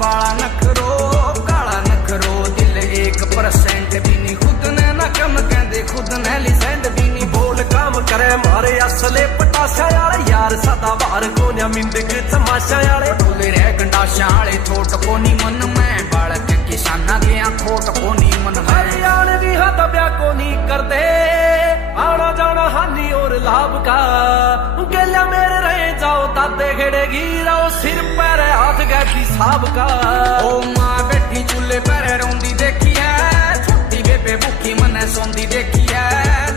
वाला नखरो काला नखरो दिल 1% भी नहीं खुद ने ना कम कहते खुद ने लिसेंड भी नहीं बोल काम करे मारे असले पटाशा वाले यार सदा बार को न मिंदक तमाशा वाले बोले रे गंडाशा वाले थोट को नी मन में बालक किसाना दिया खोट को नी मन में हरियाण भी हाथ ब्या को नहीं करते आना जाना हानि और लाभ का गलिया मेरे रहे जाओ ताते खेड़ेगी रहो सिर पैर हाथ गैसी साहब का ओ माँ बैठी चूल्हे पर रोंदी देखी है छोटी बेबे भूखी मने सौंदी देखी है